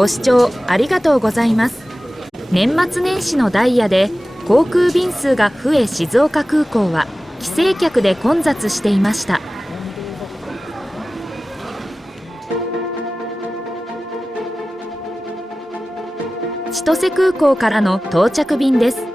ご視聴ありがとうございます。年末年始のダイヤで航空便数が増え、静岡空港は帰省客で混雑していました。千歳空港からの到着便です。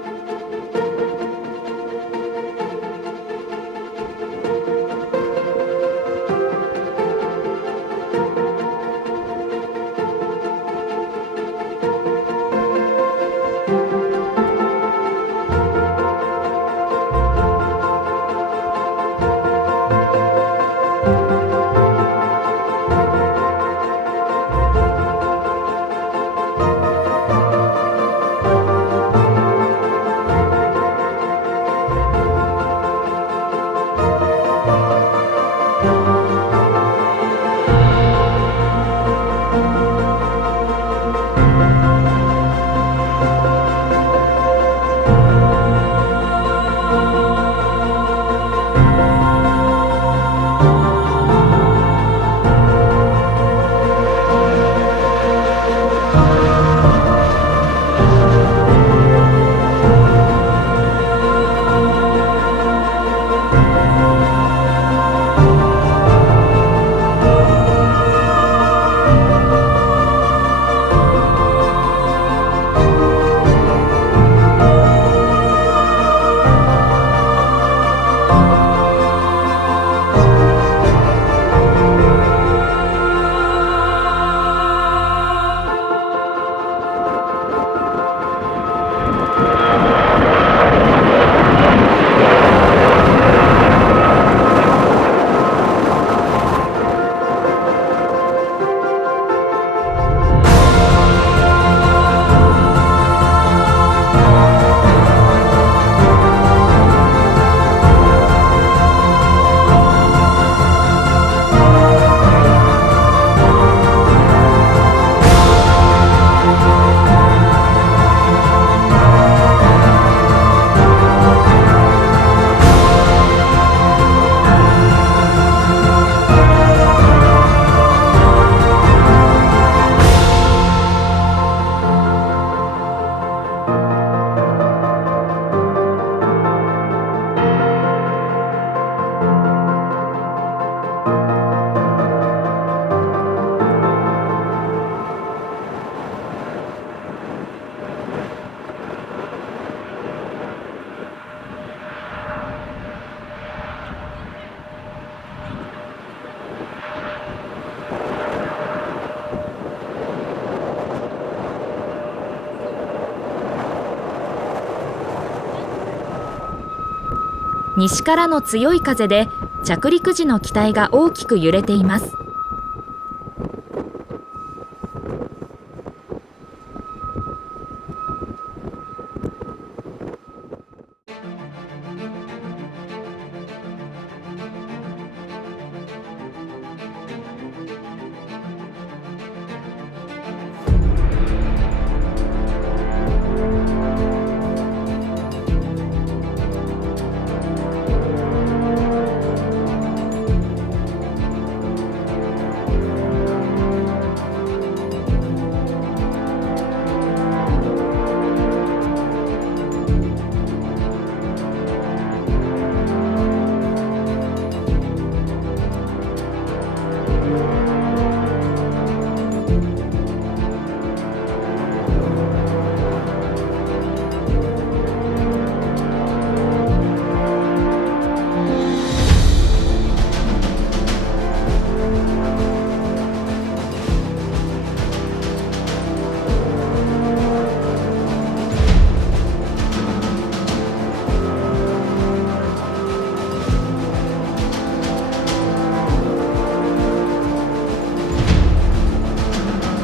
西からの強い風で着陸時の機体が大きく揺れています。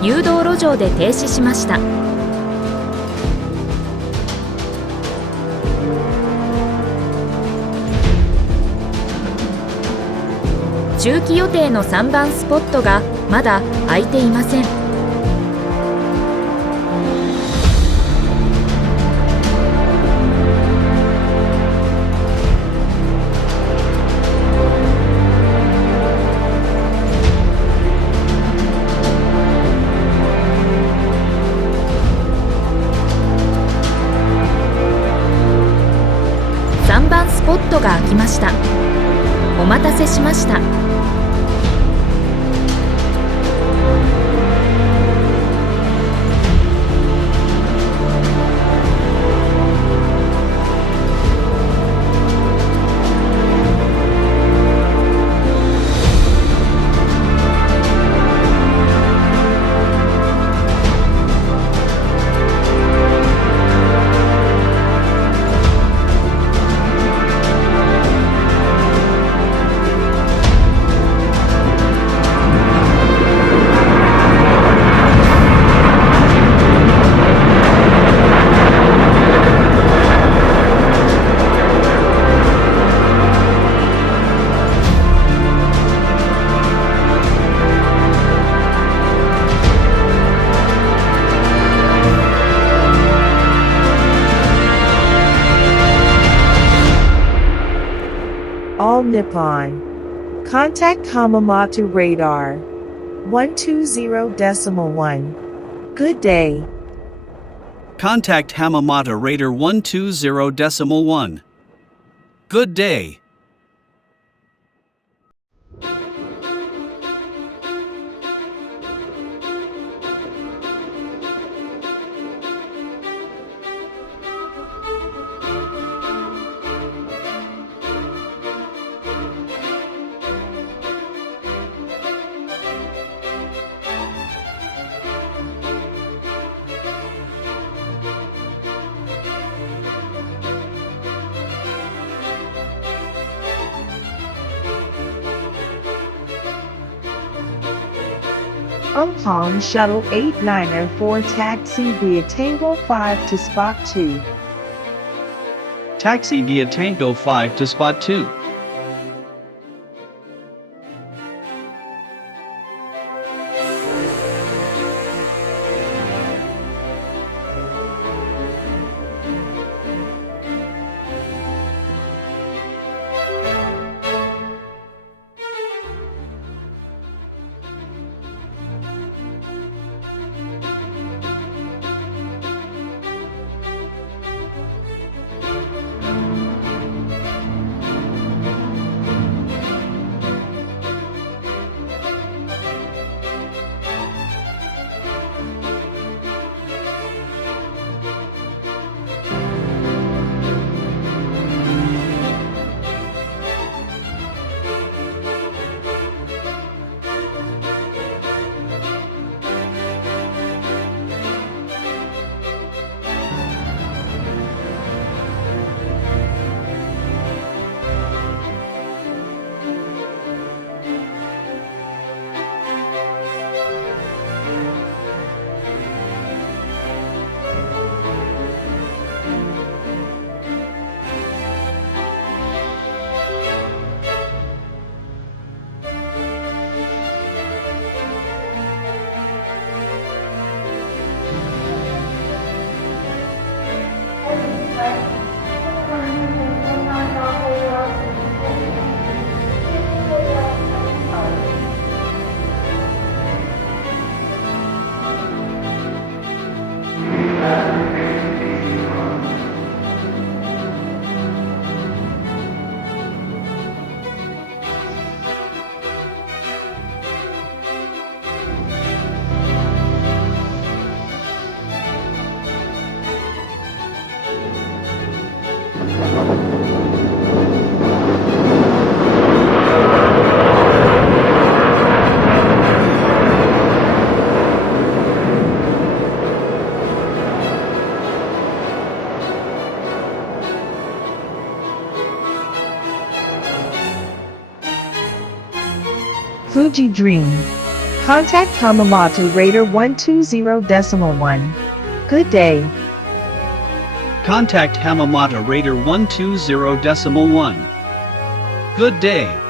誘導路上で停止しました。駐機予定の3番スポットがまだ空いていません。ました。お待たせしました。All Nippon. Contact Hamamatsu Radar 120.1. Good day. Contact Hamamata Radar 120.1. Good day. Hong Shuttle 8904 taxi via Tango 5 to Spot 2. Taxi via Tango 5 to Spot 2. Fuji Dream. Contact Hamamatsu Radar 120.1. Good day. Contact Hamamata Radar 120.1. Good day.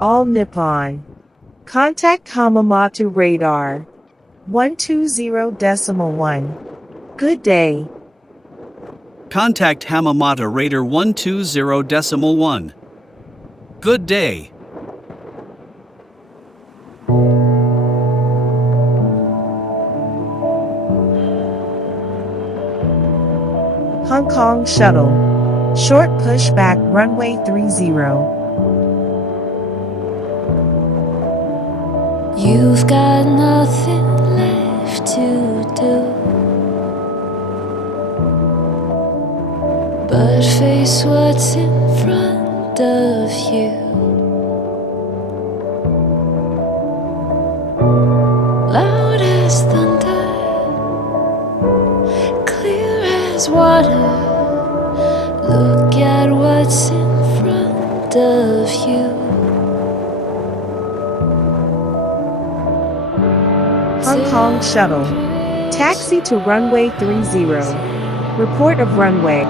All Nippon. Contact Hamamatsu Radar 120.1. Good day. Contact Hamamata Radar 120.1. Good day. Hong Kong Shuttle. Short pushback runway 30. You've got nothing left to do but face what's in front of you. Loud as thunder, clear as water. Look at what's in front of you. Hong Kong Shuttle. Taxi to runway 30. Report of runway.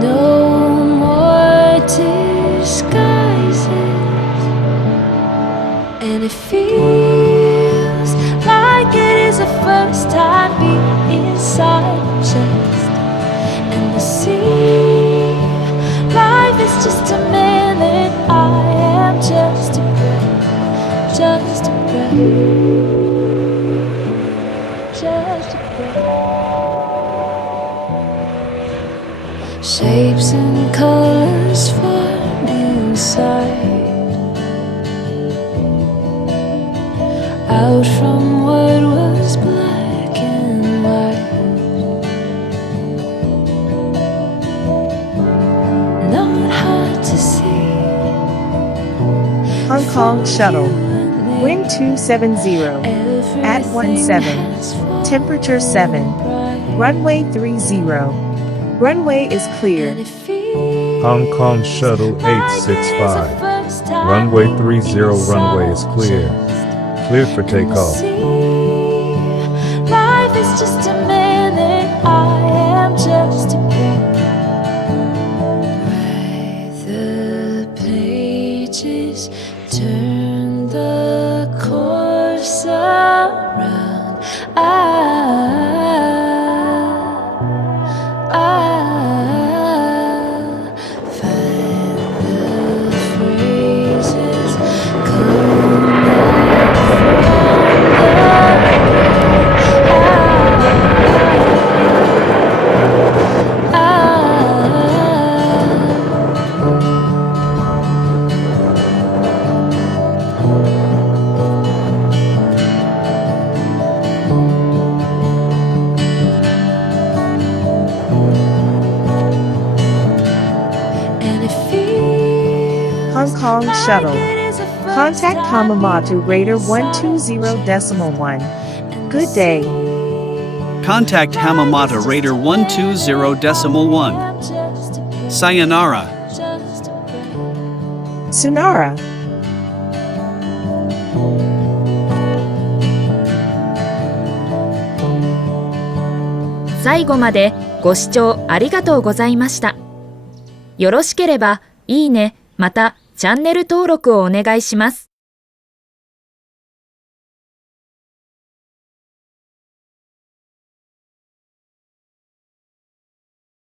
No more disguises, and it feels like it is the first time being inside my chest. And the sea, life is just a minute. I am just a breath, just a breath, just a breath. Shapes and colors form inside, out from what was black and white. Not hard to see. Hong Kong Shuttle. Wind 270. At 17. Temperature 7. Runway 30. Runway is clear. Hong Kong Shuttle 865. Runway 30, runway is clear. Clear for takeoff. Life is just a minute. I am just a breath. Write the pages, turn the course around. Find the phrases, come back Hong Kong Shuttle. Contact Hamamatsu Radar 120.1. Good day. Contact Hamamata Radar 120.1. Sayonara. Sunara. 最後までご視聴ありがとうございました。よろしければいいね、またチャンネル登録をお願いします。